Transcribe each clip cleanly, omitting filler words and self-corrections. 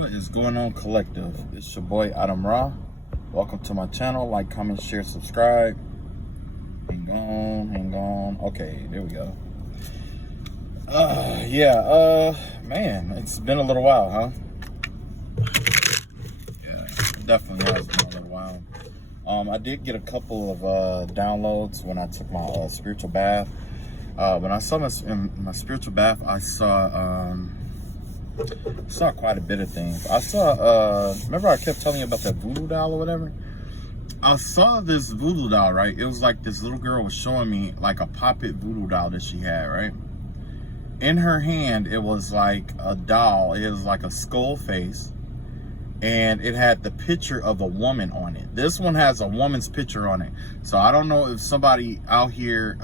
What is going on, collective? It's your boy Adam Ra. Welcome to my channel. Like, comment, share, subscribe. Hang on. Okay, there we go. Man, it's been a little while, huh? Yeah, it definitely has been a little while. I did get a couple of downloads when I took my spiritual bath. When I saw my spiritual bath, I saw quite a bit of things. I saw, remember I kept telling you about that voodoo doll or whatever? I saw this voodoo doll, right? It was like this little girl was showing me like a puppet voodoo doll that she had, right? In her hand, it was like a doll. It was like a skull face. And it had the picture of a woman on it. This one has a woman's picture on it. So I don't know if somebody out here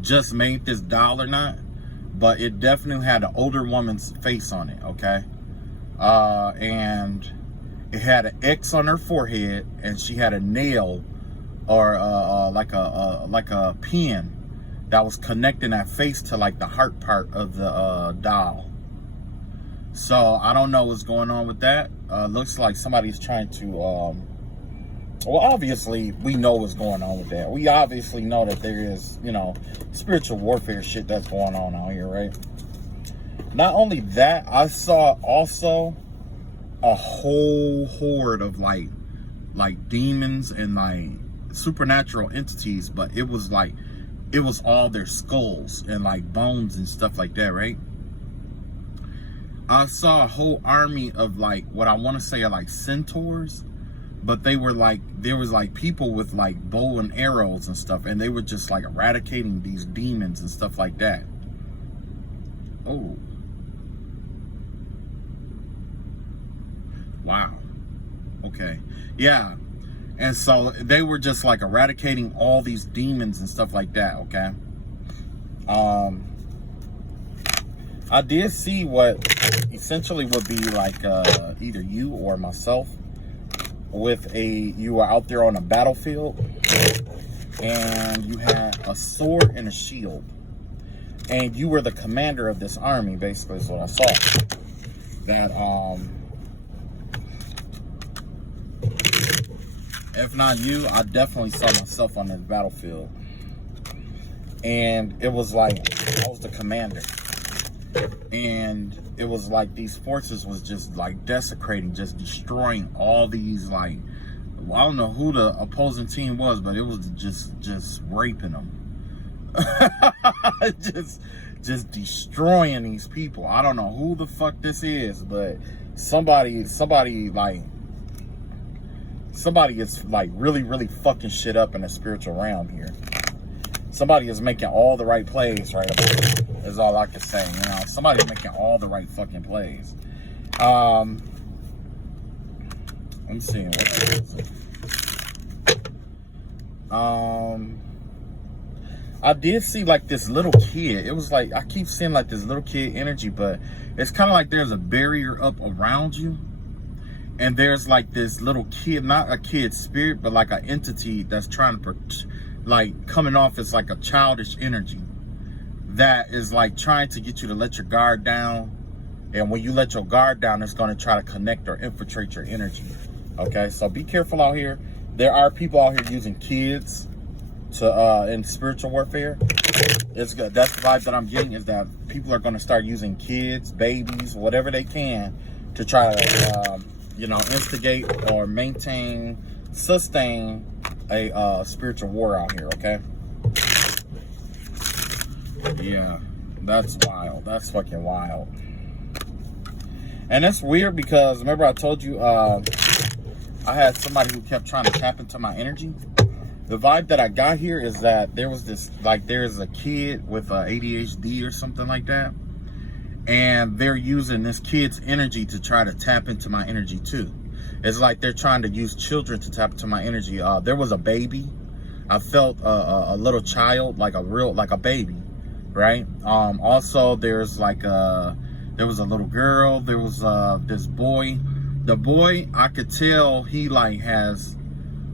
just made this doll or not. But it definitely had an older woman's face on it, okay? And it had an X on her forehead, and she had a nail or like a pin that was connecting that face to like the heart part of the doll. So I don't know what's going on with that. Looks like somebody's trying to well, obviously, we know what's going on with that. We obviously know that there is, you know, spiritual warfare shit that's going on out here, right? Not only that, I saw also a whole horde of like demons and like supernatural entities, but it was all their skulls and like bones and stuff like that, right? I saw a whole army of like what I want to say are like centaurs. But they were like, there was like people with like bow and arrows and stuff, and they were just like eradicating these demons and stuff like that. Oh. Wow. Okay. Yeah. And so they were just like eradicating all these demons and stuff like that, okay? I did see what essentially would be like either you or myself. You were out there on a battlefield and you had a sword and a shield, and you were the commander of this army, basically is what I saw. That if not you, I definitely saw myself on this battlefield, and it was like I was the commander, and it was like these forces was just like desecrating, just destroying all these like, well, I don't know who the opposing team was, but it was just raping them. just destroying these people. I don't know who the fuck this is, but somebody is like really fucking shit up in the spiritual realm here. Somebody is making all the right plays right about it, is all I can say. You know, somebody's making all the right fucking plays. I'm seeing what is it? I did see like this little kid. It was like, I keep seeing like this little kid energy, but it's kind of like there's a barrier up around you. And there's like this little kid, not a kid spirit, but like an entity that's trying to like coming off as like a childish energy that is like trying to get you to let your guard down. And when you let your guard down, it's going to try to connect or infiltrate your energy. Okay, so be careful out here. There are people out here using kids to in spiritual warfare. It's good. That's the vibe that I'm getting, is that people are going to start using kids, babies, whatever they can to try to you know, instigate or sustain a spiritual war out here, okay? Yeah, that's wild. That's fucking wild. And it's weird because remember I told you I had somebody who kept trying to tap into my energy. The vibe that I got here is that there was this, like, there's a kid with ADHD or something like that, and they're using this kid's energy to try to tap into my energy too. It's like they're trying to use children to tap into my energy. There was a baby. I felt a little child, like a baby, right? Also, there's like there was a little girl. There was this boy. The boy, I could tell he like has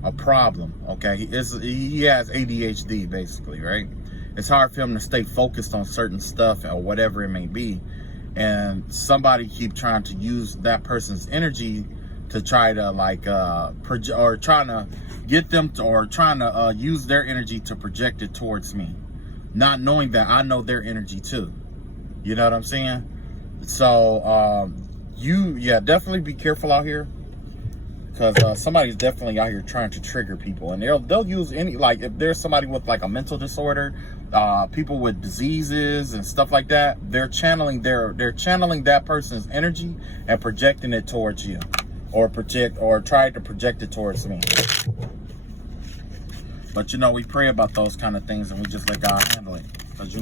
a problem. Okay, he has ADHD basically, right? It's hard for him to stay focused on certain stuff or whatever it may be. and somebody keep trying to use that person's energy to try to like project, or trying to get them to, or trying to use their energy to project it towards me, not knowing that I know their energy too. You know what I'm saying? So definitely be careful out here, because somebody's definitely out here trying to trigger people, and they'll use any, like if there's somebody with like a mental disorder, people with diseases and stuff like that, they're channeling that person's energy and projecting it towards you, or try to project it towards me. But we pray about those kind of things, and we just let God handle it, because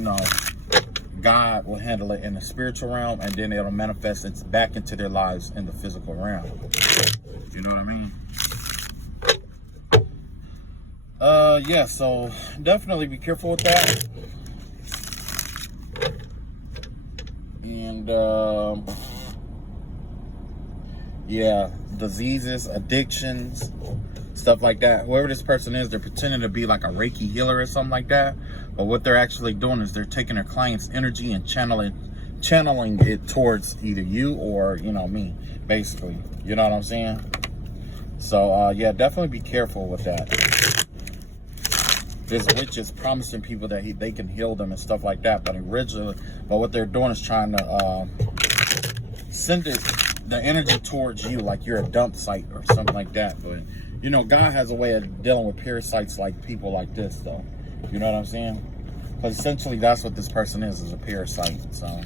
God will handle it in the spiritual realm, and then it'll manifest it back into their lives in the physical realm. You know what I mean? Yeah, so definitely be careful with that. And yeah, diseases, addictions, stuff like that. Whoever this person is, they're pretending to be like a Reiki healer or something like that. But what they're actually doing is they're taking their client's energy and channeling it towards either you or, me, basically. You know what I'm saying? So, yeah, definitely be careful with that. This witch is promising people that they can heal them and stuff like that. But what they're doing is trying to send the energy towards you like you're a dump site or something like that. But, God has a way of dealing with parasites like people like this, though. You know what I'm saying? Because essentially that's what this person is a parasite. So,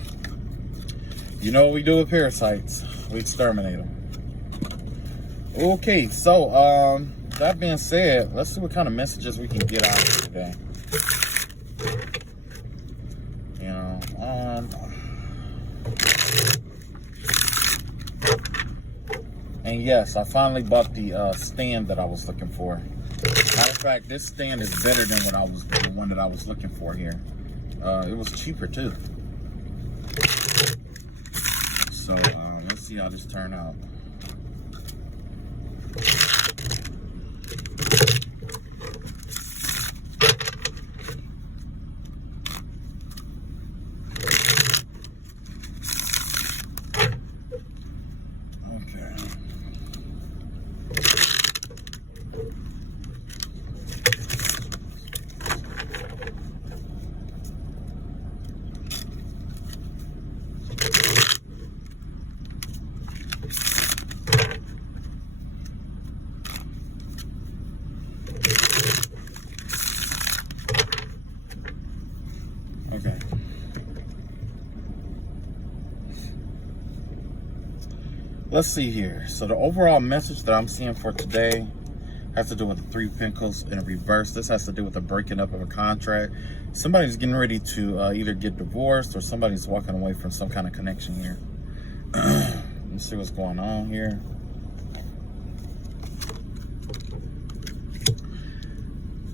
you know what we do with parasites? We exterminate them. Okay, so that being said, let's see what kind of messages we can get out of here today. And yes, I finally bought the stand that I was looking for. Matter of fact, this stand is better than the one that I was looking for here. It was cheaper too. So let's see how this turned out. Okay. Let's see here. So the overall message that I'm seeing for today has to do with the 3 of Pentacles in reverse. This has to do with the breaking up of a contract. Somebody's getting ready to either get divorced, or somebody's walking away from some kind of connection here. Let's see what's going on here.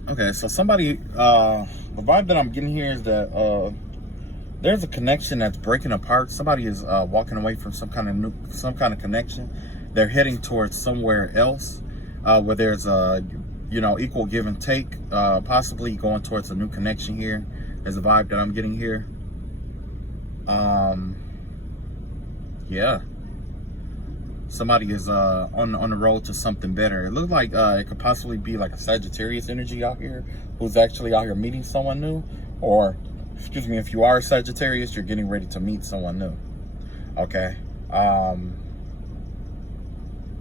Okay, so somebody, the vibe that I'm getting here is that there's a connection that's breaking apart. Somebody is walking away from some kind of connection. They're heading towards somewhere else where there's a equal give and take. Possibly going towards a new connection here is the vibe that I'm getting here. Yeah. Somebody is on the road to something better. It looks like it could possibly be like a Sagittarius energy out here, who's actually out here meeting someone new. Or, excuse me, if you are a Sagittarius, you're getting ready to meet someone new. Okay.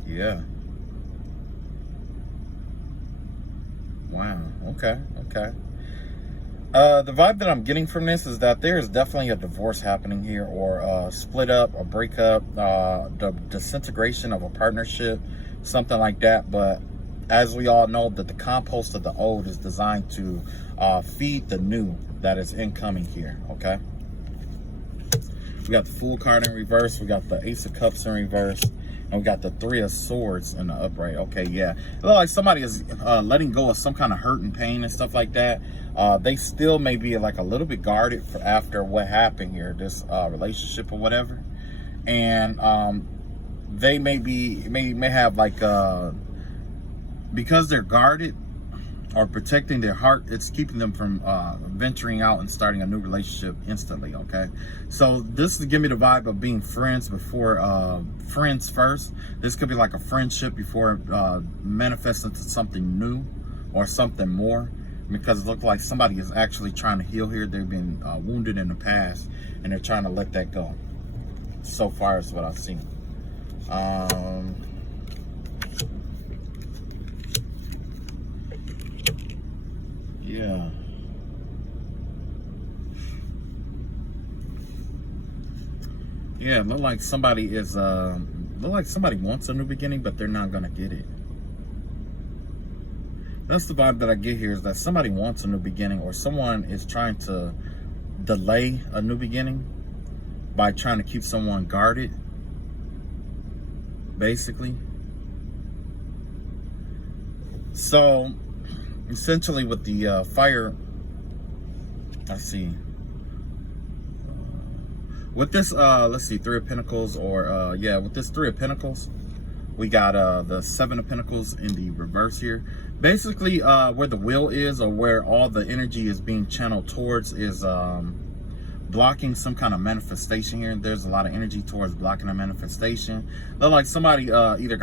Yeah. Wow. Okay. The vibe that I'm getting from this is that there's definitely a divorce happening here, or a split up, a breakup, the disintegration of a partnership, something like that. But as we all know, that the compost of the old is designed to feed the new that is incoming here. Okay. We got the Fool card in reverse. We got the Ace of Cups in reverse. And we got the 3 of Swords in the upright. Okay, yeah. It looks like somebody is letting go of some kind of hurt and pain and stuff like that. They still may be like a little bit guarded after what happened here, this relationship or whatever. And they may have like, because they're guarded, or protecting their heart. It's keeping them from venturing out and starting a new relationship instantly. Okay, so this is give me the vibe of being friends before friends first. This could be like a friendship before manifesting to something new or something more, because it looks like somebody is actually trying to heal here. They've been wounded in the past and they're trying to let that go. So far is what I've seen. Yeah. Yeah, look like somebody is look like somebody wants a new beginning, but they're not gonna get it. That's the vibe that I get here, is that somebody wants a new beginning, or someone is trying to delay a new beginning by trying to keep someone guarded, basically. So essentially with the fire, I see. With this, let's see, Three of Pentacles, or yeah, with this Three of Pentacles, we got the Seven of Pentacles in the reverse here. Basically, where the will is, or where all the energy is being channeled towards, is blocking some kind of manifestation here. There's a lot of energy towards blocking a manifestation. Look like somebody either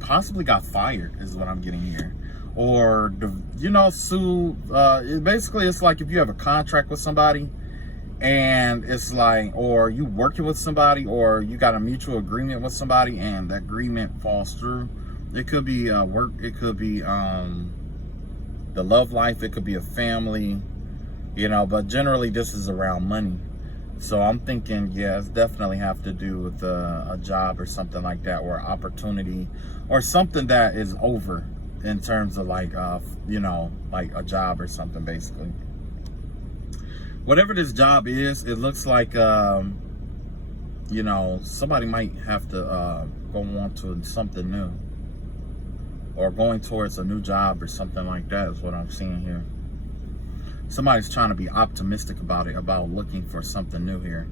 possibly got fired, is what I'm getting here. Or, you know, sue. Basically, it's like if you have a contract with somebody, and it's like, or you working with somebody, or you got a mutual agreement with somebody, and that agreement falls through. It could be work, it could be the love life, it could be a family, you know, but generally this is around money. So I'm thinking, yeah, it's definitely have to do with a job or something like that, or opportunity, or something that is over in terms of like, you know, like a job or something, basically. Whatever this job is, it looks like, you know, somebody might have to go on to something new, or going towards a new job or something like that is what I'm seeing here. Somebody's trying to be optimistic about it, about looking for something new here,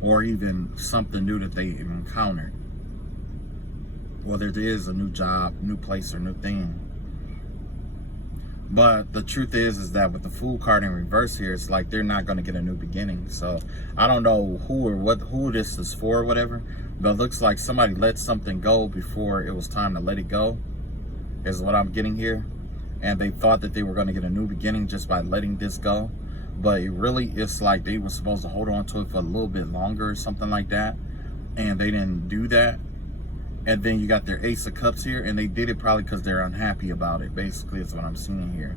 or even something new that they encountered, whether it is a new job, new place, or new thing. But the truth is that with the Fool card in reverse here, it's like they're not going to get a new beginning. So I don't know who this is for or whatever, but it looks like somebody let something go before it was time to let it go, is what I'm getting here. And they thought that they were going to get a new beginning just by letting this go. But it really, it's like they were supposed to hold on to it for a little bit longer or something like that, and they didn't do that. And then you got their Ace of Cups here, and they did it probably because they're unhappy about it. Basically, is what I'm seeing here.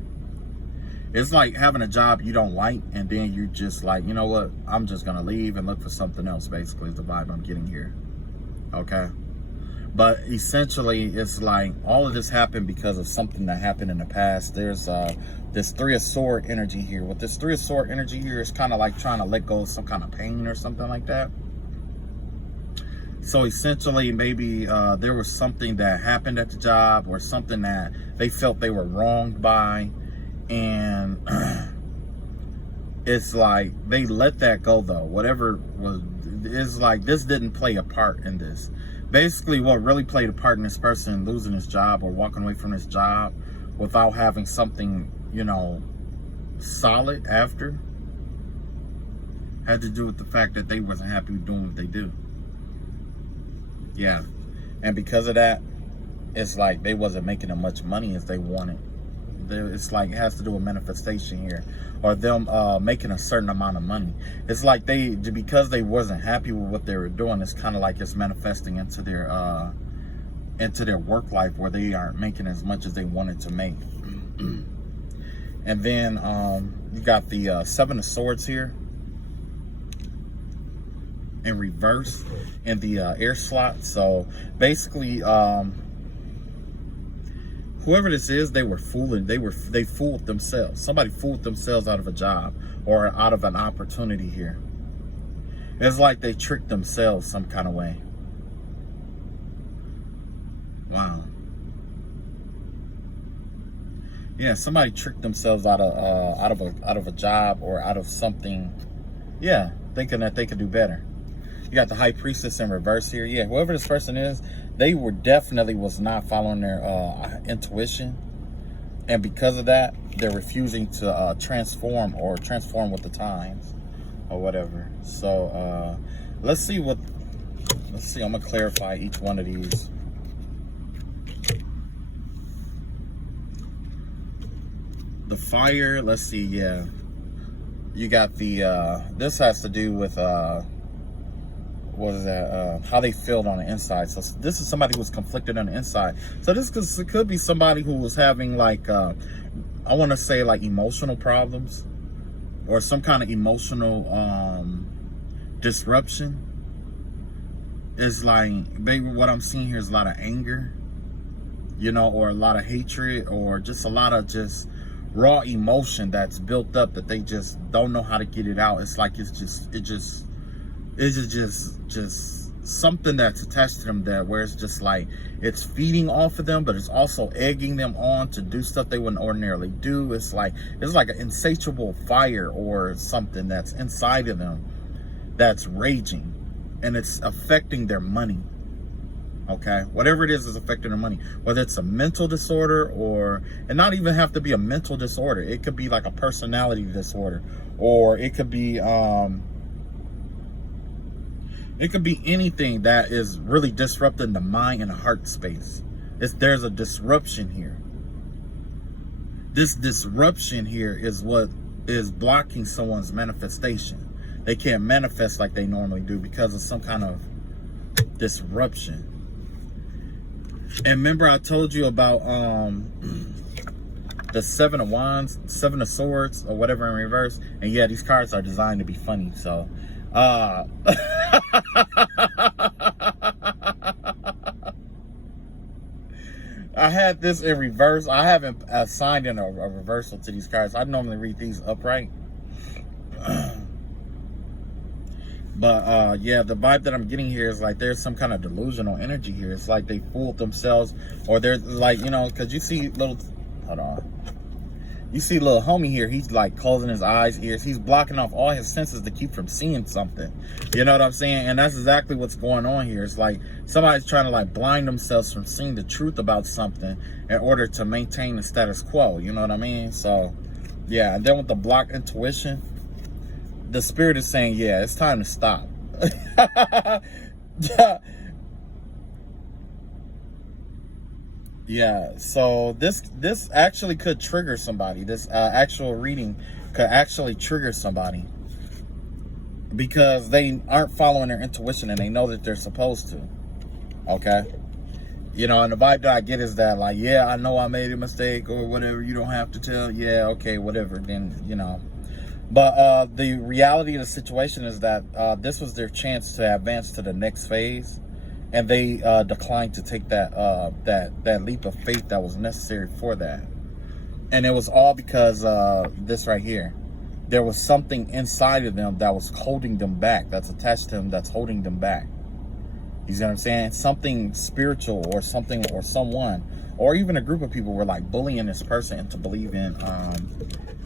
It's like having a job you don't like, and then you just like, you know what, I'm just going to leave and look for something else, basically, is the vibe I'm getting here. Okay? But essentially, it's like all of this happened because of something that happened in the past. There's this Three of Sword energy here. With this Three of Sword energy here, it's kind of like trying to let go of some kind of pain or something like that. So essentially, maybe there was something that happened at the job, or something that they felt they were wronged by, and it's like they let that go though. Whatever was, it's like this didn't play a part in this. Basically, what really played a part in this person losing his job or walking away from his job without having something, you know, solid after, had to do with the fact that they wasn't happy with doing what they do. Yeah, and because of that, it's like they wasn't making as much money as they wanted. It's like it has to do with manifestation here, or them making a certain amount of money. It's like because they wasn't happy with what they were doing, it's kind of like it's manifesting into their work life, where they aren't making as much as they wanted to make. And then you got the Seven of Swords here in reverse in the air slot. So basically, whoever this is, they were fooling. They fooled themselves. Somebody fooled themselves out of a job or out of an opportunity here. It's like they tricked themselves some kind of way. Wow. Yeah, somebody tricked themselves out of a job or out of something. Yeah, thinking that they could do better. You got the High Priestess in reverse here. Yeah, whoever this person is, they were definitely was not following their intuition. And because of that, they're refusing to transform with the times or whatever. So let's see. I'm gonna clarify each one of these. The fire, let's see, yeah. You got the this has to do with what is that? How they feel on the inside. So this is somebody who's conflicted on the inside. So this could be somebody who was having like I want to say like emotional problems or some kind of emotional disruption. It's like, baby, what I'm seeing here is a lot of anger, you know, or a lot of hatred, or just a lot of just raw emotion that's built up that they just don't know how to get it out. It's like it's just something that's attached to them there, where it's just like it's feeding off of them, but it's also egging them on to do stuff they wouldn't ordinarily do. It's like an insatiable fire or something that's inside of them that's raging, and it's affecting their money. Okay, whatever it is affecting their money, whether it's a mental disorder or, and not even have to be a mental disorder. It could be like a personality disorder, or it could be anything that is really disrupting the mind and heart space. There's a disruption here. This disruption here is what is blocking someone's manifestation. They can't manifest like they normally do because of some kind of disruption. And remember I told you about the 7 of Wands, 7 of Swords, or whatever in reverse. And yeah, these cards are designed to be funny. So I had this in reverse. I haven't assigned in a reversal to these cards. I normally read these upright. But yeah, the vibe that I'm getting here is like there's some kind of delusional energy here. It's like they fooled themselves, or they're like, you know, because you see little, hold on. You see little homie here, he's like closing his eyes, ears. He's blocking off all his senses to keep from seeing something. You know what I'm saying? And that's exactly what's going on here. It's like somebody's trying to like blind themselves from seeing the truth about something in order to maintain the status quo. You know what I mean? So yeah, and then with the blocked intuition, the spirit is saying, yeah, it's time to stop. Yeah, so this actually could trigger somebody. This actual reading could actually trigger somebody because they aren't following their intuition and they know that they're supposed to. Okay? You know, and the vibe that I get is that, like, yeah, I know I made a mistake or whatever. You don't have to tell. Yeah, okay, whatever. Then, you know. But the reality of the situation is that this was their chance to advance to the next phase. And they declined to take that leap of faith that was necessary for that. And it was all because this right here. There was something inside of them that was holding them back, that's attached to them, that's holding them back. You see what I'm saying? Something spiritual or something or someone or even a group of people were like bullying this person into believing.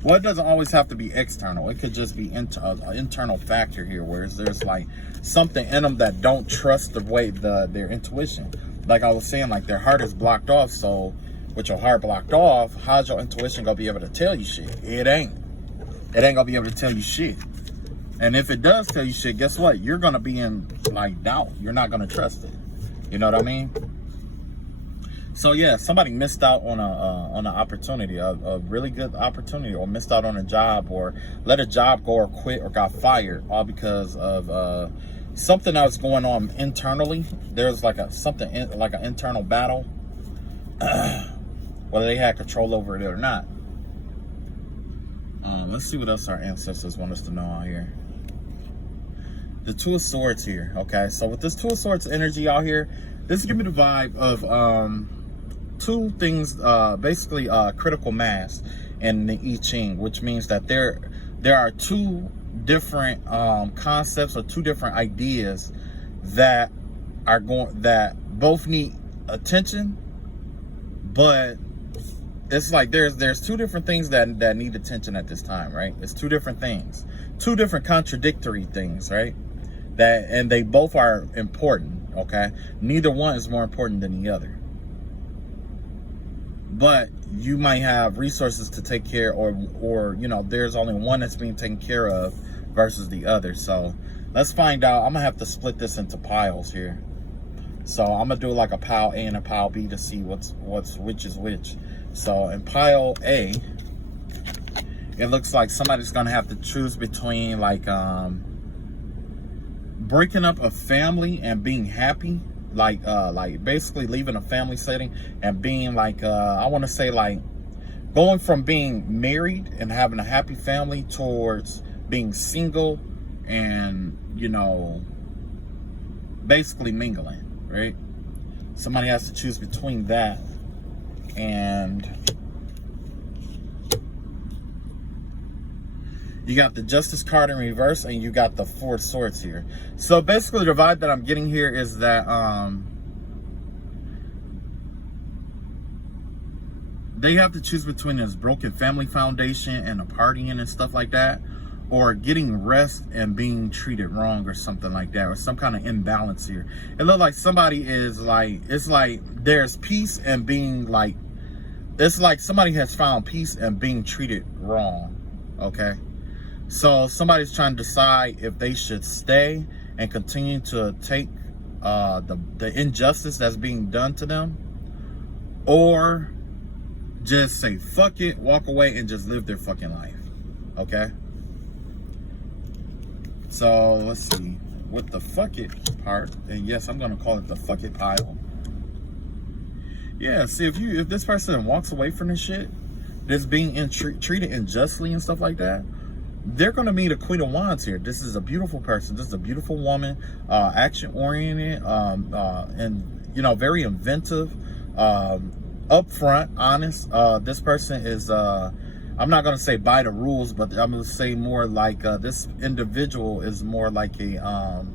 Well, it doesn't always have to be external. It could just be an internal factor here, where there's like something in them that don't trust the way their intuition. Like I was saying, like their heart is blocked off. So with your heart blocked off, how's your intuition gonna be able to tell you shit? It ain't gonna be able to tell you shit. And if it does tell you shit, guess what? You're gonna be in like doubt. You're not gonna trust it. You know what I mean? So yeah, somebody missed out on an opportunity, a really good opportunity, or missed out on a job, or let a job go, or quit, or got fired, all because of something that was going on internally. There's like like an internal battle, whether they had control over it or not. Let's see what else our ancestors want us to know out here. The Two of Swords here. Okay, so with this Two of Swords energy out here, this gives me the vibe of two things, basically critical mass in the I Ching, which means that there are two different concepts or two different ideas that both need attention, but it's like there's two different things that need attention at this time, right? It's two different things, two different contradictory things, right? And they both are important. Okay, neither one is more important than the other. but you might have resources to take care, or you know, there's only one that's being taken care of versus the other. So let's find out. I'm gonna have to split this into piles here. So I'm gonna do like a pile A and a pile B to see which is which. So in pile A, it looks like somebody's gonna have to choose between like breaking up a family and being happy, like basically leaving a family setting and being like I want to say like going from being married and having a happy family towards being single and, you know, basically mingling, right? Somebody has to choose between that and you got the Justice card in reverse and you got the Four of Swords here. So basically the vibe that I'm getting here is that they have to choose between this broken family foundation and a partying and stuff like that, or getting rest and being treated wrong or something like that, or some kind of imbalance here. It looks like somebody is like, it's like there's peace and being like, it's like somebody has found peace and being treated wrong, okay? So somebody's trying to decide if they should stay and continue to take the injustice that's being done to them, or just say fuck it, walk away, and just live their fucking life, okay? So let's see, with the fuck it part, and yes, I'm gonna call it the fuck it pile. Yeah, see, if this person walks away from this shit, that's being treated unjustly and stuff like that, they're gonna meet a Queen of Wands here. This is a beautiful person. This is a beautiful woman, action oriented, and you know, very inventive, upfront, honest. This person is I'm not gonna say by the rules, but I'm gonna say more like this individual is more like a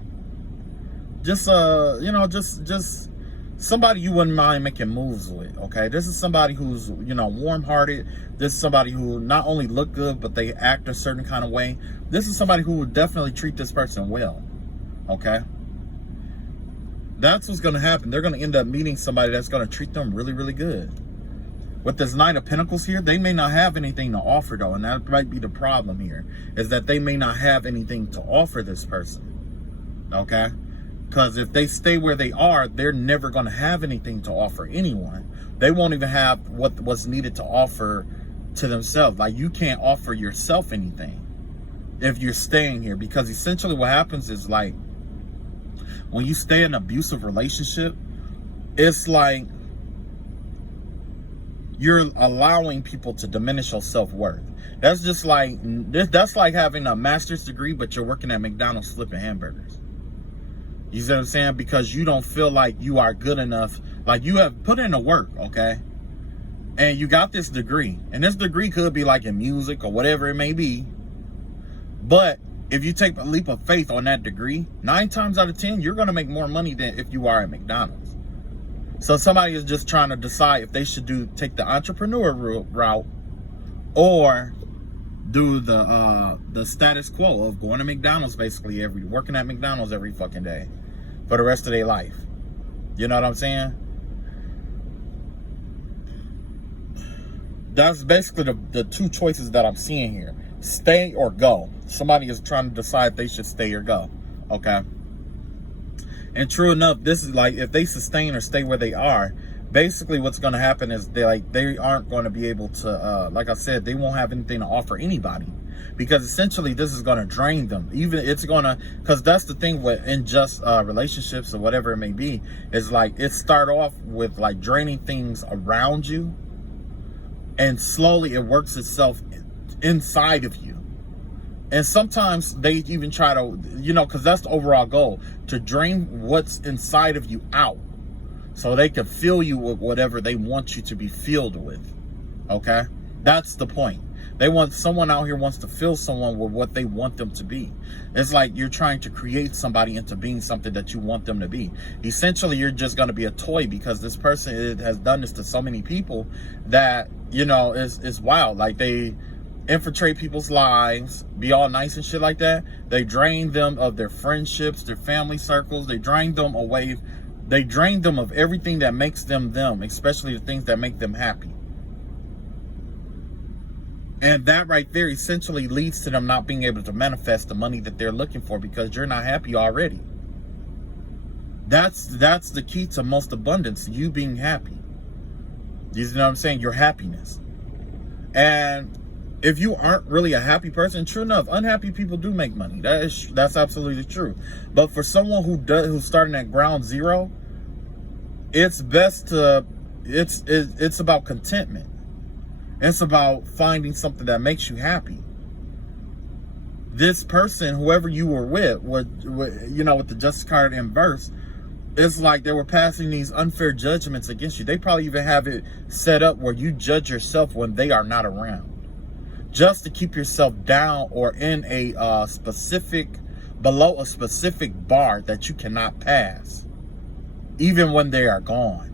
you know, just somebody you wouldn't mind making moves with, okay? This is somebody who's, you know, warm-hearted. This is somebody who not only look good, but they act a certain kind of way. This is somebody who would definitely treat this person well, okay? That's what's gonna happen. They're gonna end up meeting somebody that's gonna treat them really, really good. With this Knight of Pentacles here, they may not have anything to offer though, and that might be the problem here, is that they may not have anything to offer this person, okay? Because if they stay where they are, they're never going to have anything to offer anyone. They won't even have what's needed to offer to themselves. Like, you can't offer yourself anything if you're staying here, because essentially what happens is, like, when you stay in an abusive relationship, it's like you're allowing people to diminish your self-worth. That's just like, that's like having a master's degree, but you're working at McDonald's flipping hamburgers. You see what I'm saying? Because you don't feel like you are good enough. Like, you have put in the work, okay? And you got this degree. And this degree could be like in music or whatever it may be. But if you take a leap of faith on that degree, 9 times out of 10, you're going to make more money than if you are at McDonald's. So somebody is just trying to decide if they should take the entrepreneur route or do the status quo of going to McDonald's basically working at McDonald's every fucking day for the rest of their life. You know what I'm saying? That's basically the two choices that I'm seeing here. Stay or go. Somebody is trying to decide if they should stay or go. Okay. And true enough, this is like, if they sustain or stay where they are, basically what's going to happen is they aren't going to be able to, like I said, they won't have anything to offer anybody, because essentially this is going to drain them. Even it's going to, because that's the thing with unjust relationships or whatever it may be, is like it start off with like draining things around you, and slowly it works itself inside of you. And sometimes they even try to, you know, because that's the overall goal, to drain what's inside of you out, so they can fill you with whatever they want you to be filled with, okay? That's the point. They want, someone out here wants to fill someone with what they want them to be. It's like you're trying to create somebody into being something that you want them to be. Essentially, you're just going to be a toy, because this person has done this to so many people that, you know, it's wild. Like, they infiltrate people's lives, be all nice and shit like that. They drain them of their friendships, their family circles. They drain them away. They drain them of everything that makes them them, especially the things that make them happy. And that right there essentially leads to them not being able to manifest the money that they're looking for because you're not happy already. That's the key to most abundance, you being happy. You know what I'm saying? Your happiness. And if you aren't really a happy person, true enough, unhappy people do make money. That's absolutely true. But for someone who's starting at ground zero, it's best to it's about contentment. It's about finding something that makes you happy. This person, whoever you were with the justice card inverse, it's like they were passing these unfair judgments against you. They probably even have it set up where you judge yourself when they are not around, just to keep yourself down or in a below a specific bar that you cannot pass, even when they are gone.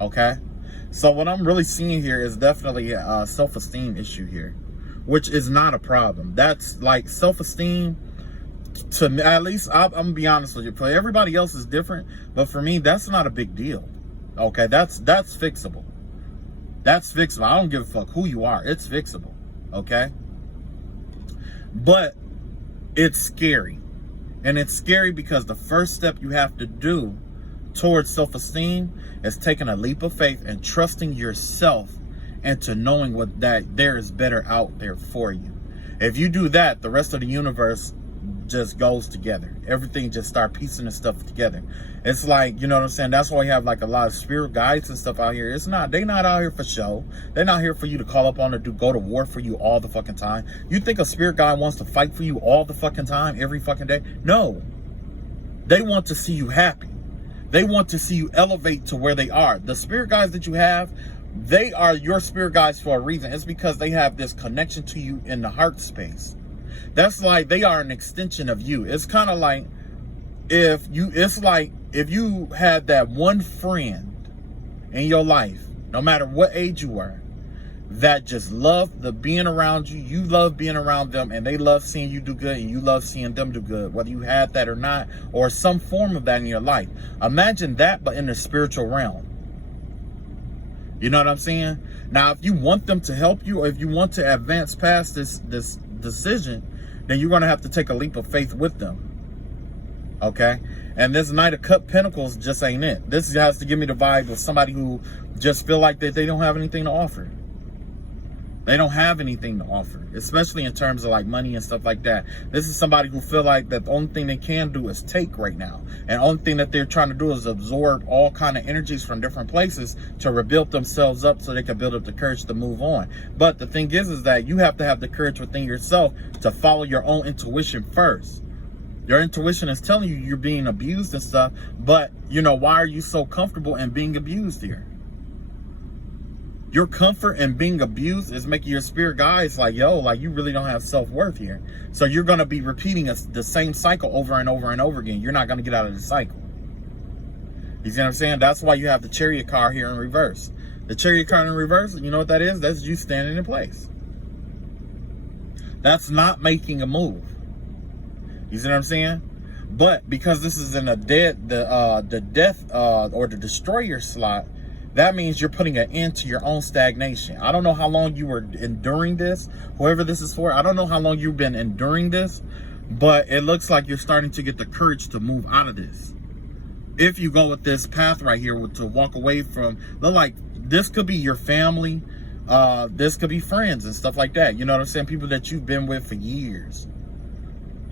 Okay? So what I'm really seeing here is definitely a self-esteem issue here, which is not a problem. That's like self-esteem, to me, at least I'm gonna be honest with you. For everybody else is different, but for me, that's not a big deal. Okay, that's fixable. That's fixable. I don't give a fuck who you are. It's fixable. Okay? But it's scary. And it's scary because the first step you have to do towards self-esteem is taking a leap of faith and trusting yourself into knowing that there is better out there for you. If you do that, the rest of the universe just goes together. Everything just start piecing the stuff together. It's like, you know what I'm saying? That's why we have like a lot of spirit guides and stuff out here. They not out here for show. They're not here for you to call up on or go to war for you all the fucking time. You think a spirit guide wants to fight for you all the fucking time, every fucking day? No. They want to see you happy. They want to see you elevate to where they are. The spirit guides that you have, they are your spirit guides for a reason. It's because they have this connection to you in the heart space. That's like they are an extension of you. It's kind of like if you had that one friend in your life, no matter what age you were, that just loved the being around you. You love being around them, and they love seeing you do good, and you love seeing them do good, whether you had that or not, or some form of that in your life. Imagine that, but in the spiritual realm. You know what I'm saying? Now, if you want them to help you, or if you want to advance past this decision, then you're going to have to take a leap of faith with them. Okay? And this Knight of Pentacles just ain't it. This has to give me the vibe of somebody who just feel like that they don't have anything to offer. They don't have anything to offer, especially in terms of like money and stuff like that. This is somebody who feel like that the only thing they can do is take right now. And the only thing that they're trying to do is absorb all kind of energies from different places to rebuild themselves up so they can build up the courage to move on. But the thing is that you have to have the courage within yourself to follow your own intuition first. Your intuition is telling you you're being abused and stuff, but you know, why are you so comfortable in being abused here? Your comfort in being abused is making your spirit guides like, yo, like you really don't have self-worth here. So you're going to be repeating the same cycle over and over and over again. You're not going to get out of the cycle. You see what I'm saying? That's why you have the Chariot card here in reverse. The Chariot card in reverse, you know what that is? That's you standing in place. That's not making a move. You see what I'm saying? But because this is in the death or the destroyer slot, that means you're putting an end to your own stagnation. I don't know how long you were enduring this, whoever this is for. I don't know how long you've been enduring this, but it looks like you're starting to get the courage to move out of this. If you go with this path right here, to walk away from, like, this could be your family, this could be friends and stuff like that. You know what I'm saying? People that you've been with for years.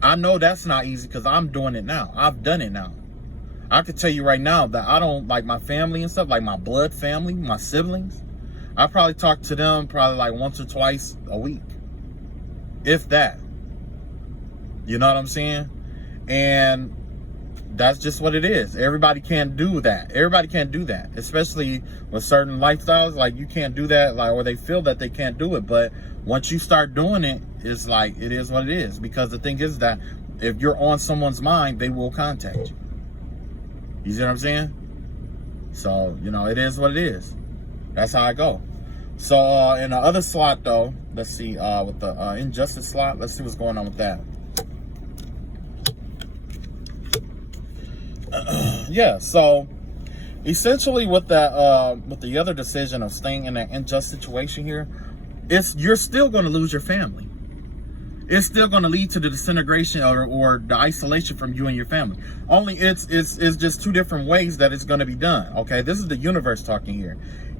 I know that's not easy because I'm doing it now. I've done it now. I could tell you right now that I don't like my family and stuff, like my blood family, my siblings. I probably talk to them probably like once or twice a week, if that. You know what I'm saying? And that's just what it is. Everybody can't do that. Everybody can't do that, especially with certain lifestyles. Like you can't do that, like, or they feel that they can't do it. But once you start doing it, it's like it is what it is. Because the thing is that if you're on someone's mind, they will contact you. You see what I'm saying? So, you know, it is what it is. That's how I go. So, in the other slot, though, let's see, with the injustice slot, let's see what's going on with that. Yeah, so, essentially with that, with the other decision of staying in that unjust situation here, you're still going to lose your family. It's still going to lead to the disintegration or the isolation from you and your family. Only it's just two different ways that it's going to be done. Okay, this is the universe talking here.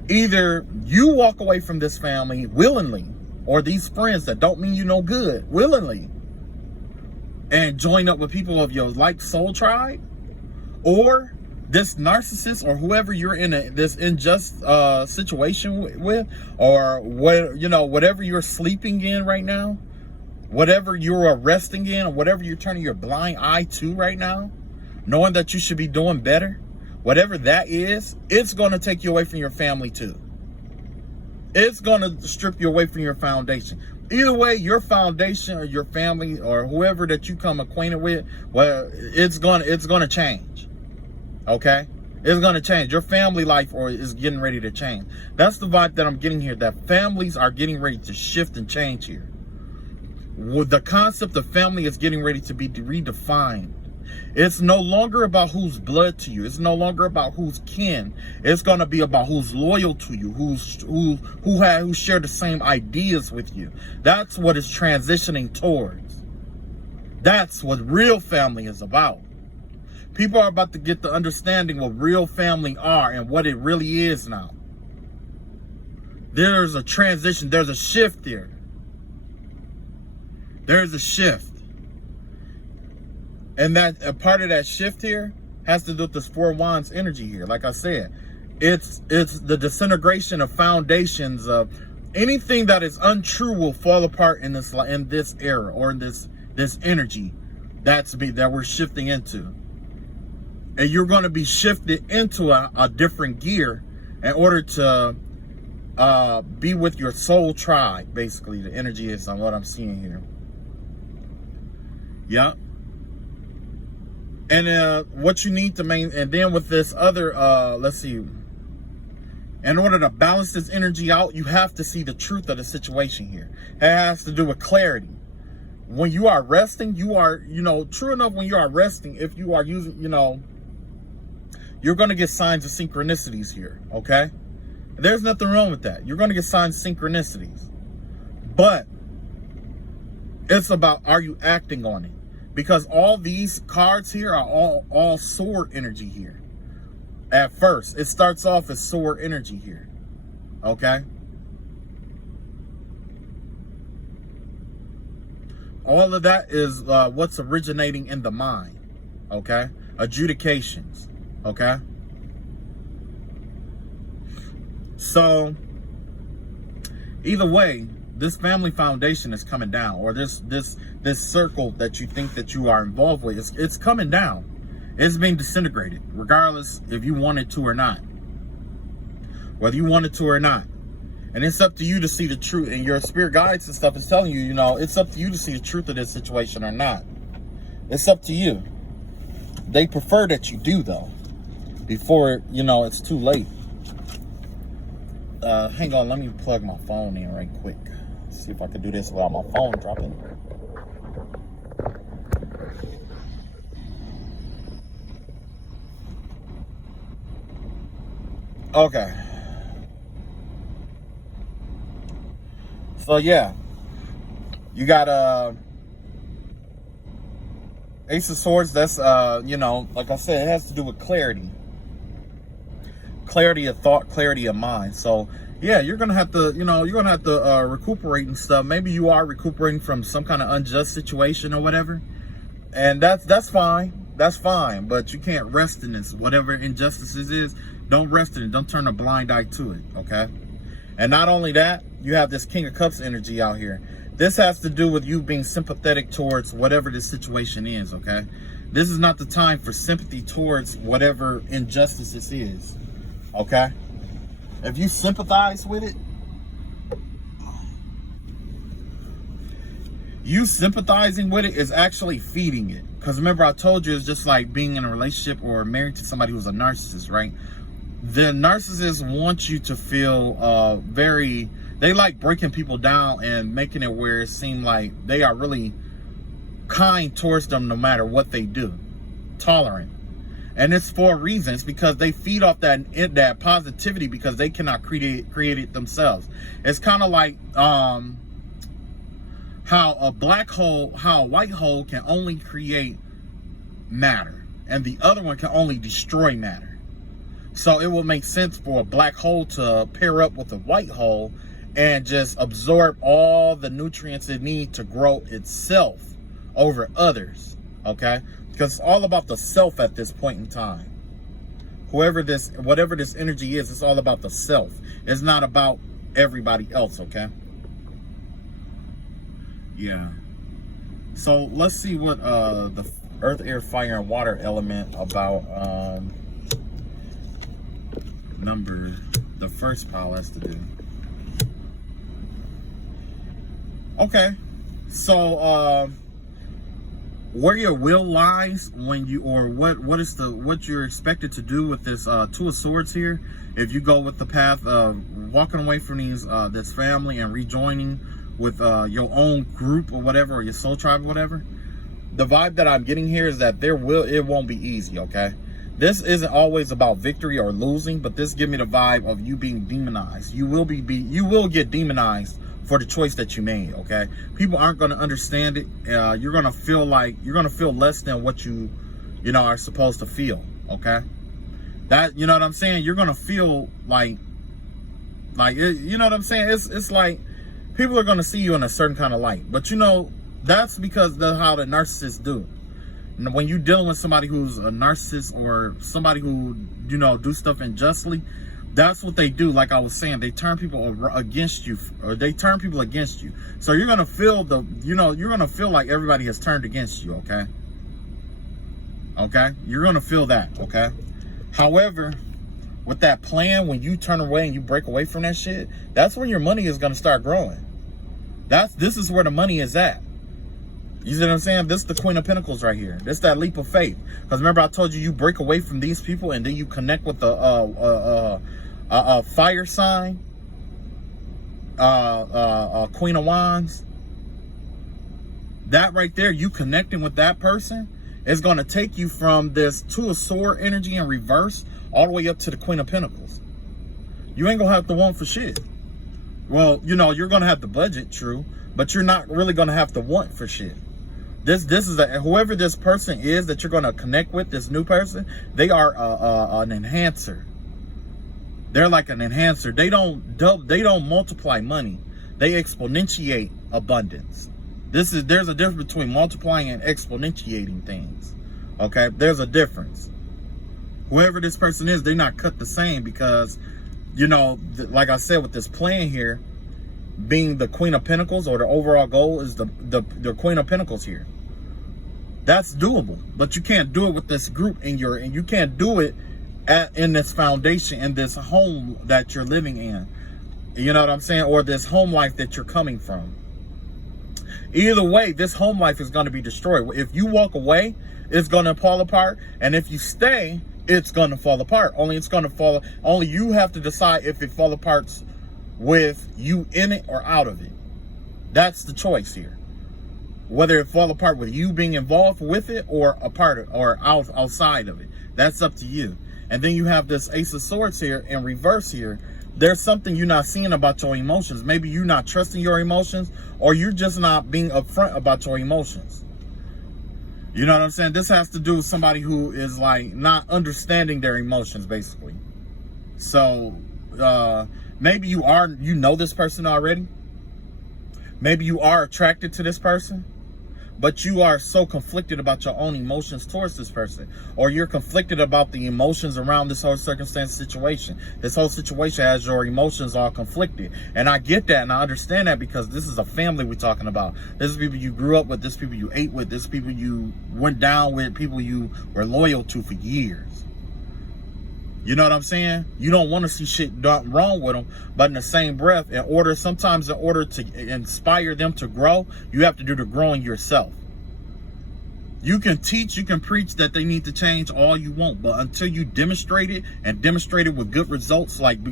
Either you walk away from this family willingly, or these friends that don't mean you no good willingly, and join up with people of your like soul tribe, or this narcissist or whoever you're in this unjust situation with, or what, you know, whatever you're sleeping in right now, whatever you're resting in, or whatever you're turning your blind eye to right now, knowing that you should be doing better, whatever that is, it's going to take you away from your family too. It's going to strip you away from your foundation. Either way, your foundation or your family or whoever that you come acquainted with, well, it's going to change. Okay? It's going to change. Your family life is getting ready to change. That's the vibe that I'm getting here, that families are getting ready to shift and change here. The concept of family is getting ready to be redefined. It's no longer about who's blood to you. It's no longer about who's kin. It's going to be about who's loyal to you, who share the same ideas with you. That's what it's transitioning towards. That's what real family is about. People are about to get the understanding what real family are and what it really is now. There's a transition. There's a shift there. There's a shift. And that a part of that shift here has to do with this Four Wands energy here. Like I said, it's the disintegration of foundations of anything that is untrue will fall apart in this era, or in this energy that we're shifting into. And you're going to be shifted into a different gear in order to be with your soul tribe. Basically, the energy is on what I'm seeing here. Yep. And what you need to and then with this other, let's see, in order to balance this energy out, you have to see the truth of the situation here. It has to do with clarity. When you are resting, you are, true enough, when you are resting, if you are using, you're going to get signs of synchronicities here, okay? There's nothing wrong with that. You're going to get signs of synchronicities. But it's about, are you acting on it? Because all these cards here are all sword energy here. At first, it starts off as sword energy here. Okay? All of that is what's originating in the mind. Okay? Adjudications. Okay? So, either way, this family foundation is coming down, or this circle that you think that you are involved with, it's coming down. It's being disintegrated, regardless if you want it to or not. Whether you want it to or not. And it's up to you to see the truth. And your spirit guides and stuff is telling you, it's up to you to see the truth of this situation or not. It's up to you. They prefer that you do, though, before, it's too late. Hang on, let me plug my phone in right quick. See if I can do this without my phone dropping. Okay. So yeah, you got Ace of Swords. That's like I said, it has to do with clarity. Clarity of thought, clarity of mind. So yeah, you're gonna have to, recuperate and stuff. Maybe you are recuperating from some kind of unjust situation or whatever, and that's fine. That's fine. But you can't rest in this. Whatever injustices is, don't rest in it. Don't turn a blind eye to it. Okay. And not only that, you have this King of Cups energy out here. This has to do with you being sympathetic towards whatever this situation is. Okay. This is not the time for sympathy towards whatever injustice this is. Okay. If you sympathize with it, you sympathizing with it is actually feeding it. Because remember, I told you it's just like being in a relationship or married to somebody who's a narcissist, right? The narcissist wants you to feel they like breaking people down and making it where it seems like they are really kind towards them no matter what they do. Tolerant. And it's for a reason. It's because they feed off that positivity because they cannot create it themselves. It's kind of like how a white hole can only create matter, and the other one can only destroy matter. So it will make sense for a black hole to pair up with a white hole and just absorb all the nutrients it needs to grow itself over others, okay? Because it's all about the self at this point in time. Whatever this energy is, it's all about the self. It's not about everybody else, okay? Yeah. So let's see what the earth, air, fire, and water element about the first pile has to do. Okay. So where your will lies when you, or what you're expected to do with this Two of Swords here, if you go with the path of walking away from this family and rejoining with your own group or whatever, or your soul tribe or whatever, the vibe that I'm getting here is that it won't be easy, okay? This isn't always about victory or losing, but this give me the vibe of you being demonized. You will get demonized for the choice that you made, okay? People aren't going to understand it. You're going to feel less than what you are supposed to feel, okay? That, you know what I'm saying? You're going to feel like you know what I'm saying? It's like people are going to see you in a certain kind of light, but that's because that's how the narcissists do. And when you're dealing with somebody who's a narcissist or somebody who do stuff unjustly, that's what they do. Like I was saying, they turn people against you, or they turn people against you. So you're gonna feel you're gonna feel like everybody has turned against you. Okay. Okay. You're gonna feel that. Okay. However, with that plan, when you turn away and you break away from that shit, that's when your money is gonna start growing. This is where the money is at. You see what I'm saying? This is the Queen of Pentacles right here. This is that leap of faith. Because remember, I told you break away from these people and then you connect with a fire sign, Queen of Wands. That right there, you connecting with that person is going to take you from this Two of Swords energy in reverse all the way up to the Queen of Pentacles. You ain't going to have to want for shit. Well, you're going to have to budget, true, but you're not really going to have to want for shit. This is whoever this person is that you're going to connect with, this new person, they are an enhancer. They're like an enhancer. They don't multiply money. They exponentiate abundance. There's a difference between multiplying and exponentiating things. Okay, there's a difference. Whoever this person is, they're not cut the same because, like I said, with this plan here, being the Queen of Pentacles, or the overall goal is the Queen of Pentacles here. That's doable, but you can't do it with this group and you can't do it in this foundation, in this home that you're living in. You know what I'm saying? Or this home life that you're coming from. Either way, this home life is going to be destroyed. If you walk away, it's going to fall apart, and if you stay, it's going to fall apart. Only you have to decide if it fall apart with you in it or out of it. That's the choice here. Whether it fall apart with you being involved with it or a part of, or outside of it. That's up to you. And then you have this Ace of Swords here in reverse here. There's something you're not seeing about your emotions. Maybe you're not trusting your emotions, or you're just not being upfront about your emotions. You know what I'm saying? This has to do with somebody who is like not understanding their emotions, basically. So maybe you know this person already. Maybe you are attracted to this person, but you are so conflicted about your own emotions towards this person, or you're conflicted about the emotions around this whole circumstance situation. This whole situation has your emotions all conflicted. And I get that and I understand that, because this is a family we're talking about. This is people you grew up with, this is people you ate with, this is people you went down with, people you were loyal to for years. You know what I'm saying? You don't want to see shit done wrong with them, but in the same breath, sometimes in order to inspire them to grow, you have to do the growing yourself. You can teach, you can preach that they need to change all you want, but until you demonstrate it and demonstrate it with good results, like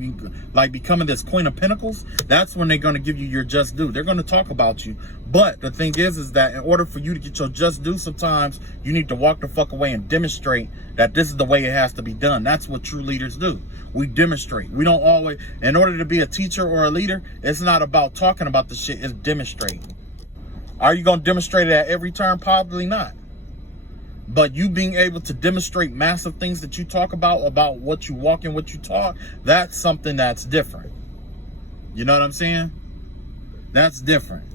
becoming this Queen of Pentacles, that's when they're going to give you your just due. They're going to talk about you. But the thing is that in order for you to get your just due, sometimes you need to walk the fuck away and demonstrate that this is the way it has to be done. That's what true leaders do. We demonstrate. We don't always, in order to be a teacher or a leader, it's not about talking about the shit, it's demonstrating. Are you going to demonstrate it at every turn? Probably not. But you being able to demonstrate massive things that you talk about what you walk and what you talk, that's something that's different. You know what I'm saying? That's different.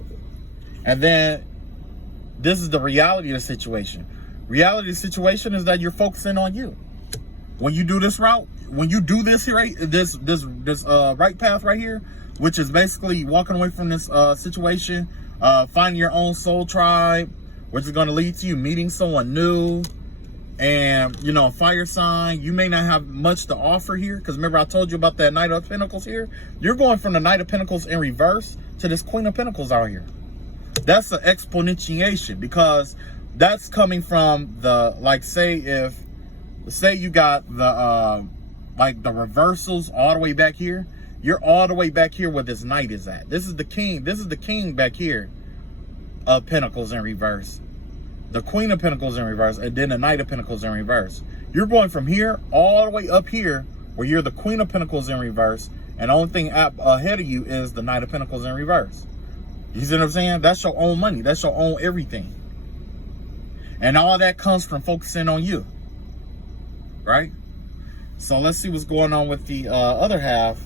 And then this is the reality of the situation. Reality of the situation is that you're focusing on you. When you do this route, when you do this here, this right path right here, which is basically walking away from this situation, finding your own soul tribe, which is going to lead to you meeting someone new, and, you know, fire sign. You may not have much to offer here, because remember I told you about that Knight of Pentacles here? You're going from the Knight of Pentacles in reverse to this Queen of Pentacles out here. That's an exponentiation, because that's coming from the, like, say you got the, like the reversals all the way back here. You're all the way back here where this Knight is at. This is the king. This is the king back here of Pentacles in reverse, the Queen of Pentacles in reverse, and then the Knight of Pentacles in reverse. You're going from here all the way up here where you're the Queen of Pentacles in reverse, and the only thing ahead of you is the Knight of Pentacles in reverse. You see what I'm saying? That's your own money. That's your own everything. And all that comes from focusing on you. Right? So let's see what's going on with the other half.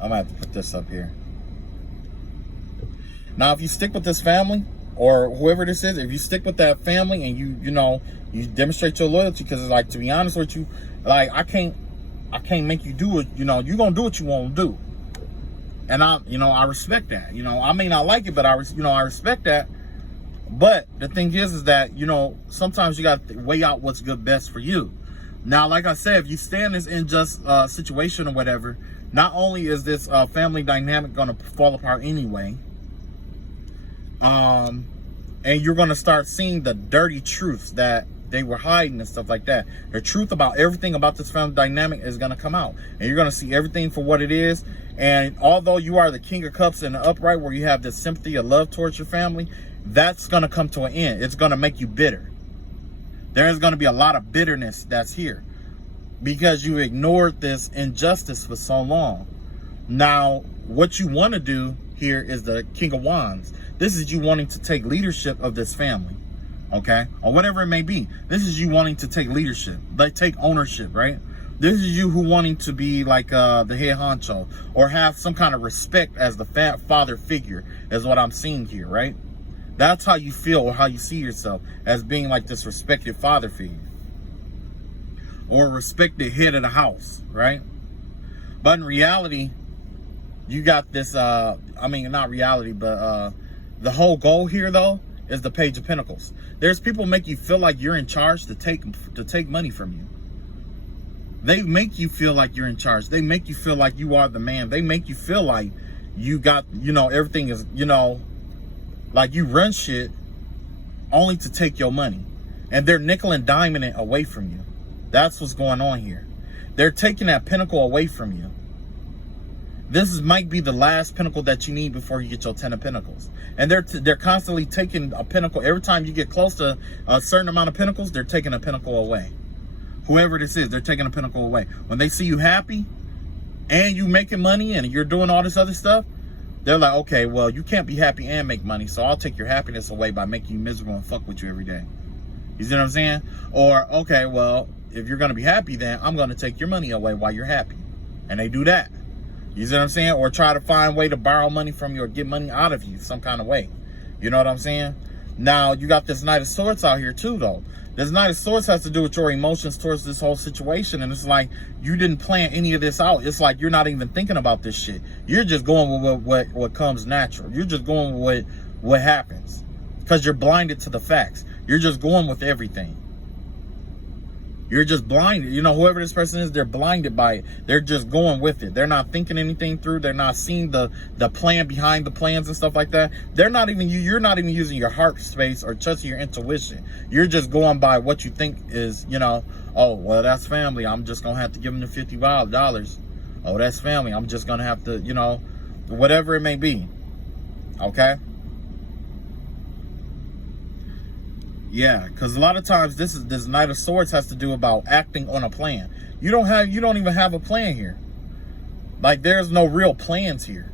I'm gonna have to put this up here. Now, if you stick with this family, or whoever this is, if you stick with that family and you demonstrate your loyalty, because it's like, to be honest with you, like, I can't make you do it. You know, you're gonna do what you want to do, and I respect that. You know, I may not like it, but I respect that. But the thing is that, you know, sometimes you got to weigh out what's good best for you. Now, like I said, if you stay in this unjust situation or whatever, not only is this family dynamic going to fall apart anyway, and you're going to start seeing the dirty truths that they were hiding and stuff like that. The truth about everything about this family dynamic is going to come out, and you're going to see everything for what it is. And although you are the King of Cups in the upright, where you have this sympathy of love towards your family, that's going to come to an end. It's going to make you bitter. There's going to be a lot of bitterness that's here, because you ignored this injustice for so long. Now, what you want to do here is the King of Wands. This is you wanting to take leadership of this family, okay? Or whatever it may be. This is you wanting to take leadership, like take ownership, right? This is you who wanting to be like the head honcho, or have some kind of respect as the father figure, is what I'm seeing here, right? That's how you feel, or how you see yourself, as being like this respected father figure, or respected head of the house, right? But in reality, you got this, I mean, not reality, but the whole goal here, though, is the Page of Pentacles. There's people make you feel like you're in charge to take money from you. They make you feel like you're in charge. They make you feel like you are the man. They make you feel like you got, you know, everything is, you know, like you run shit only to take your money. And they're nickel and diming it away from you. That's what's going on here. They're taking that pinnacle away from you. This might be the last pinnacle that you need before you get your 10 of Pentacles. And they're constantly taking a pinnacle. Every time you get close to a certain amount of pinnacles, they're taking a pinnacle away. Whoever this is, they're taking a pinnacle away. When they see you happy and you making money and you're doing all this other stuff, they're like, okay, well, you can't be happy and make money, so I'll take your happiness away by making you miserable and fuck with you every day. You see what I'm saying? Or, okay, well, if you're going to be happy, then I'm going to take your money away while you're happy. And they do that. You see what I'm saying? Or try to find a way to borrow money from you or get money out of you some kind of way. You know what I'm saying? Now, you got this Knight of Swords out here too, though. This Knight of Swords has to do with your emotions towards this whole situation. And it's like you didn't plan any of this out. It's like you're not even thinking about this shit. You're just going with what comes natural. You're just going with what happens. Because you're blinded to the facts. You're just going with everything. You're just blinded. You know, whoever this person is, they're blinded by it. They're just going with it. They're not thinking anything through. They're not seeing the plan behind the plans and stuff like that. They're not even, you're not even using your heart space or trusting your intuition. You're just going by what you think is, you know, oh, well, that's family. I'm just going to have to give them the $50. Oh, that's family. I'm just going to have to, you know, whatever it may be. Okay? Yeah, because a lot of times this Knight of Swords has to do about acting on a plan. You don't even have a plan here. Like, there's no real plans here.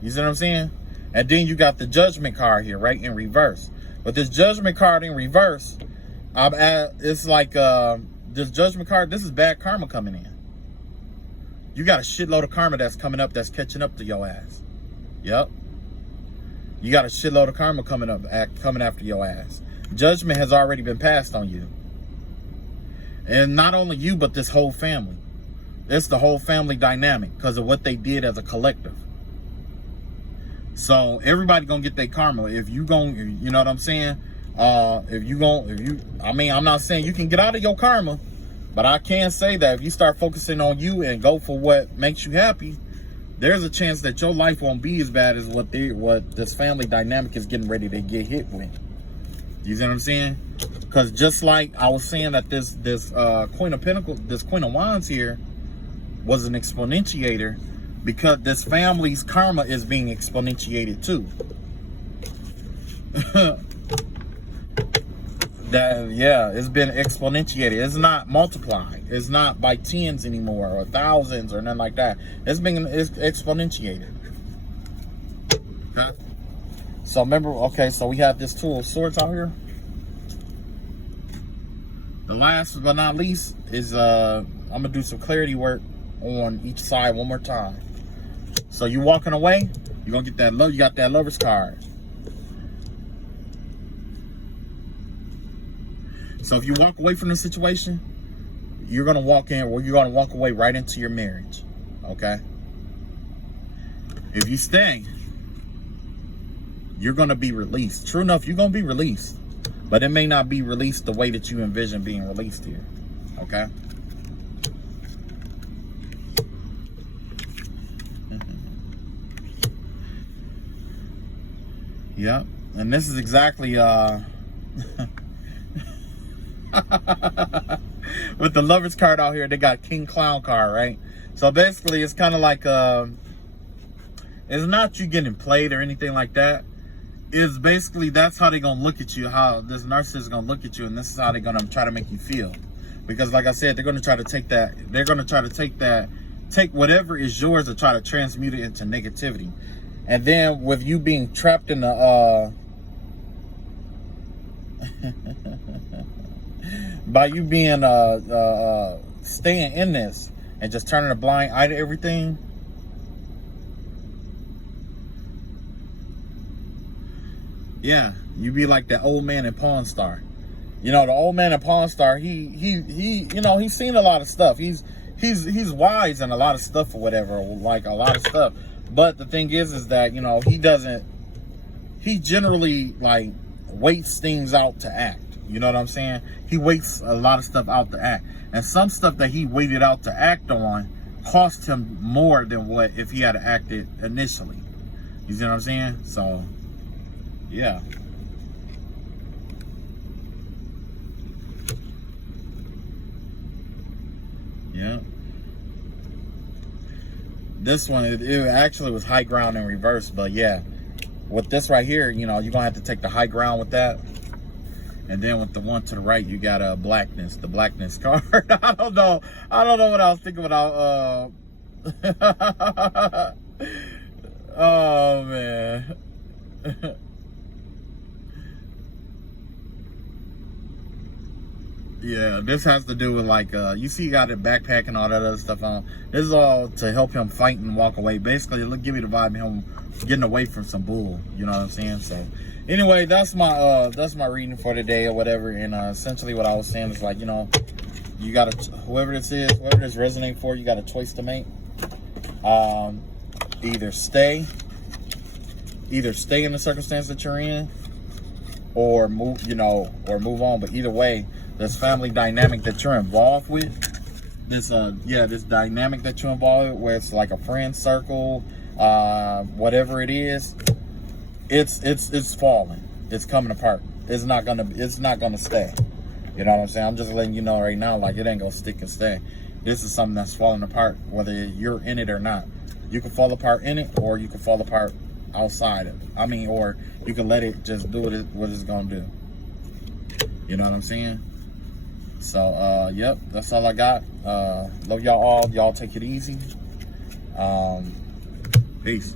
You see what I'm saying? And then you got the Judgment card here, right, in reverse. But this Judgment card in reverse, it's like this Judgment card, this is bad karma coming in. You got a shitload of karma that's coming up, that's catching up to your ass. Yep. You got a shitload of karma coming after your ass. Judgment has already been passed on you. And not only you, but this whole family. It's the whole family dynamic because of what they did as a collective. So everybody gonna get their karma. If you gon', you know what I'm saying? I mean, I'm not saying you can get out of your karma, but I can say that if you start focusing on you and go for what makes you happy, there's a chance that your life won't be as bad as what this family dynamic is getting ready to get hit with. You see what I'm saying? Because just like I was saying that this Queen of Pentacles, this Queen of Wands here was an exponentiator, because this family's karma is being exponentiated too. It's been exponentiated. It's not multiplied. It's not by tens anymore or thousands or nothing like that. It's exponentiated. Okay. So remember, okay, so we have this Two of Swords out here. The last but not least is I'm gonna do some clarity work on each side one more time. So you walking away, you're gonna get that love. You got that Lover's card. So if you walk away from the situation, you're gonna walk in, or you're gonna walk away right into your marriage. Okay. If you stay, you're gonna be released. True enough, you're gonna be released, but it may not be released the way that you envision being released here. Okay. Yep. And this is exactly with the Lover's card out here, they got King Clown card, right? So basically it's kind of like it's not you getting played or anything like that. It's basically, that's how they're gonna look at you, how this narcissist is gonna look at you, and this is how they're gonna try to make you feel. Because like I said, they're gonna try to take take whatever is yours and try to transmute it into negativity. And then with you being trapped in the by you being staying in this and just turning a blind eye to everything, yeah, you be like that old man in Pawn Star. You know, the old man in Pawn Star, he you know, he's seen a lot of stuff. He's wise in a lot of stuff or whatever, like a lot of stuff. But the thing is that, you know, he generally like waits things out to act. You know what I'm saying? He waits a lot of stuff out to act. And some stuff that he waited out to act on cost him more than what if he had acted initially. You see what I'm saying? So, yeah. Yeah. This one, it actually was high ground in reverse, but yeah. With this right here, you know, you're going to have to take the high ground with that. And then with the one to the right, you got the blackness card. I don't know what I was thinking about. Oh, man. Yeah, this has to do with like, you see you got a backpack and all that other stuff on. This is all to help him fight and walk away. Basically, it'll give me the vibe of him getting away from some bull. You know what I'm saying? So, anyway, that's my reading for today or whatever. And essentially what I was saying is like, you know, you got to, whoever this resonating for, you got a choice to make. Either stay in the circumstance that you're in, or move on. But either way, this family dynamic that you're involved with, this dynamic that you're involved with, where it's like a friend circle, whatever it is, it's falling. It's coming apart. It's not gonna stay. You know what I'm saying? I'm just letting you know right now, like, it ain't gonna stick and stay. This is something that's falling apart, whether you're in it or not. You can fall apart in it, or you can fall apart outside of it. I mean, or you can let it just do what it's gonna do. You know what I'm saying? So, yep, that's all I got. Love y'all all. Y'all take it easy. Peace.